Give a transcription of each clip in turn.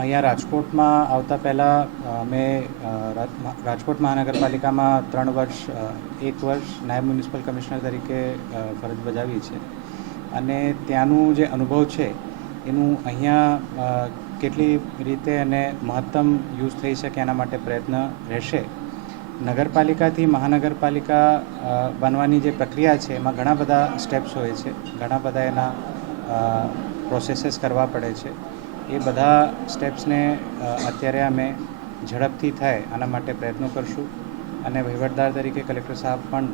અહીંયા રાજકોટમાં આવતા પહેલાં મેં રાજકોટ મહાનગરપાલિકામાં ત્રણ વર્ષ એક વર્ષ નાયબ મ્યુનિસિપલ કમિશનર તરીકે ફરજ બજાવી છે અને ત્યાંનું જે અનુભવ છે એનું અહીંયા કેટલી રીતે અને મહત્તમ યુઝ થઈ શકે એના માટે પ્રયત્ન રહેશે નગરપાલિકાથી મહાનગરપાલિકા બનવાની જે પ્રક્રિયા છે એમાં ઘણા બધા સ્ટેપ્સ હોય છે ઘણા બધા એના પ્રોસેસીસ કરવા પડે છે એ બધા સ્ટેપ્સને અત્યારે અમે ઝડપથી થાય આના માટે પ્રયત્નો કરશું અને વહીવટદાર તરીકે કલેક્ટર સાહેબ પણ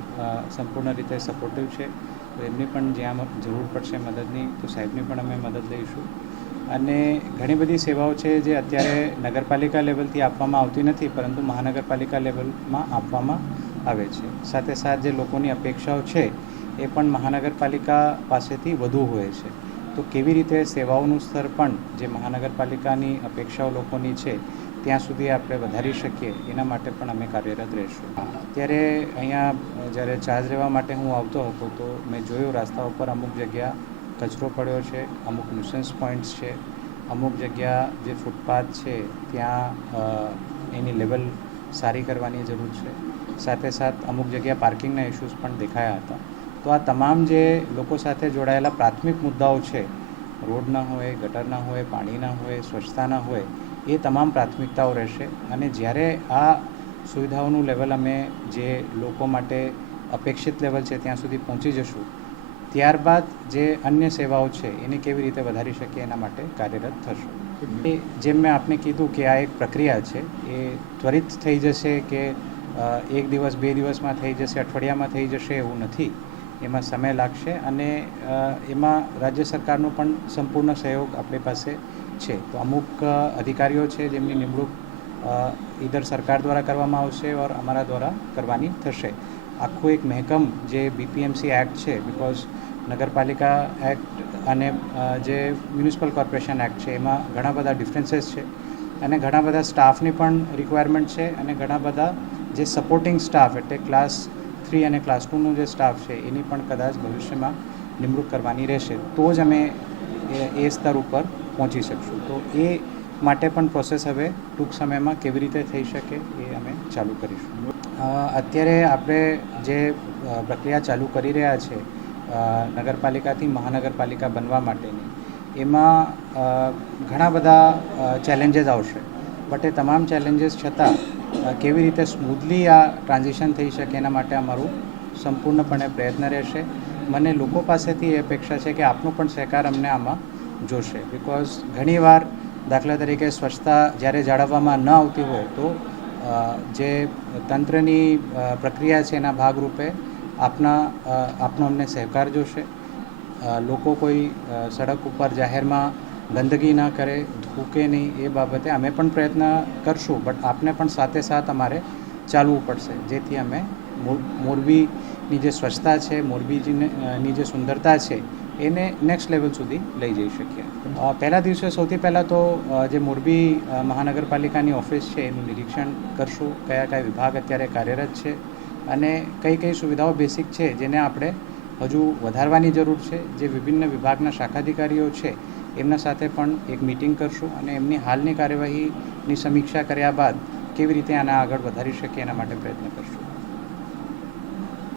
સંપૂર્ણ રીતે સપોર્ટિવ છે તો એમની પણ જ્યાં જરૂર પડશે મદદની તો સાહેબની પણ અમે મદદ લઈશું અને ઘણી બધી સેવાઓ છે જે અત્યારે નગરપાલિકા લેવલથી આપવામાં આવતી નથી પરંતુ મહાનગરપાલિકા લેવલમાં આપવામાં આવે છે સાથે સાથે જે લોકોની અપેક્ષાઓ છે એ પણ મહાનગરપાલિકા પાસેથી વધુ હોય છે તો કેવી રીતે સેવાઓનું સ્તર પણ જે મહાનગરપાલિકાની અપેક્ષાઓ લોકોની છે ત્યાં સુધી આપણે વધારી શકીએ એના માટે પણ અમે કાર્યરત રહીશું અત્યારે અહીંયા જ્યારે ચાર્જ રહેવા માટે હું આવતો હતો તો મેં જોયું રસ્તા ઉપર અમુક જગ્યા કચરો પડ્યો છે અમુક ન્યુસન્સ પોઈન્ટ્સ છે અમુક જગ્યા જે ફૂટપાથ છે ત્યાં એની લેવલ સારી કરવાની જરૂર છે સાથે સાથ અમુક જગ્યા પાર્કિંગના ઇશ્યુઝ પણ દેખાયા હતા તો આ તમામ જે લોકો સાથે જોડાયેલા પ્રાથમિક મુદ્દાઓ છે રોડના હોય ગટરના હોય પાણીના હોય સ્વચ્છતાના હોય એ તમામ પ્રાથમિકતાઓ રહેશે અને જ્યારે આ સુવિધાઓનું લેવલ અમે જે લોકો માટે અપેક્ષિત લેવલ છે ત્યાં સુધી પહોંચી જશું ત્યારબાદ જે અન્ય સેવાઓ છે એને કેવી રીતે વધારી શકીએ એના માટે કાર્યરત થશું એ જેમ મેં આપને કીધું કે આ એક પ્રક્રિયા છે એ ત્વરિત થઈ જશે કે એક દિવસ બે દિવસમાં થઈ જશે અઠવાડિયામાં થઈ જશે એવું નથી એમાં સમય લાગશે અને એમાં રાજ્ય સરકારનો પણ સંપૂર્ણ સહયોગ આપણી પાસે છે તો અમુક અધિકારીઓ છે જેમની નિમણૂક ઇધર સરકાર દ્વારા કરવામાં આવશે ઓર અમારા દ્વારા કરવાની થશે આખું એક મહેકમ જે બીપીએમસી એક્ટ છે બિકોઝ નગરપાલિકા એક્ટ અને જે મ્યુનિસિપલ કોર્પોરેશન એક્ટ છે એમાં ઘણા બધા ડિફરન્સીસ છે અને ઘણા બધા સ્ટાફની પણ રિક્વાયરમેન્ટ છે અને ઘણા બધા જે સપોર્ટિંગ સ્ટાફ એટલે ક્લાસ થ્રી અને ક્લાસ ટુનો જે સ્ટાફ છે એની પણ કદાચ ભવિષ્યમાં નિમણૂક કરવાની રહેશે તો જ અમે એ સ્તર ઉપર પહોંચી શકશું તો એ માટે પણ પ્રોસેસ હવે ટૂંક સમયમાં કેવી રીતે થઈ શકે એ અમે ચાલુ કરીશું અત્યારે આપણે જે પ્રક્રિયા ચાલુ કરી રહ્યા છે નગરપાલિકાથી મહાનગરપાલિકા બનવા માટેની એમાં ઘણા બધા ચેલેન્જીસ આવશે બટ એ તમામ ચેલેન્જીસ છતાં કેવી રીતે સ્મૂથલી આ ટ્રાન્ઝિશન થઈ શકે એના માટે અમારું સંપૂર્ણપણે પ્રયત્ન રહેશે મને લોકો પાસેથી એ અપેક્ષા છે કે આપનો પણ સહકાર અમને આમાં જોશે બિકોઝ ઘણીવાર દાખલા તરીકે સ્વચ્છતા જ્યારે જાળવવામાં ન આવતી હોય તો જે તંત્રની પ્રક્રિયા છે એના ભાગરૂપે આપના આપનો અમને સહકાર જોશે લોકો કોઈ સડક ઉપર જાહેરમાં ગંદકી ના કરે થૂકે નહીં એ બાબતે અમે પણ પ્રયત્ન કરશું બટ આપને પણ સાથે સાથ અમારે ચાલવું પડશે જેથી અમે મોરબીની જે સ્વચ્છતા છે મોરબીજીની જે સુંદરતા છે એને નેક્સ્ટ લેવલ સુધી લઈ જઈ શકીએ પહેલા દિવસે સૌથી પહેલાં તો જે મોરબી મહાનગરપાલિકાની ઓફિસ છે એનું નિરીક્ષણ કરશું કયા કયા વિભાગ અત્યારે કાર્યરત છે અને કઈ કઈ સુવિધાઓ બેસિક છે જેને આપણે હજુ વધારવાની જરૂર છે જે વિભિન્ન વિભાગના શાખાધિકારીઓ છે એમના સાથે પણ એક મિટિંગ કરશું અને એમની હાલની કાર્યવાહીની સમીક્ષા કર્યા બાદ કેવી રીતે આને આગળ વધારી શકીએ એના માટે પ્રયત્ન કરશું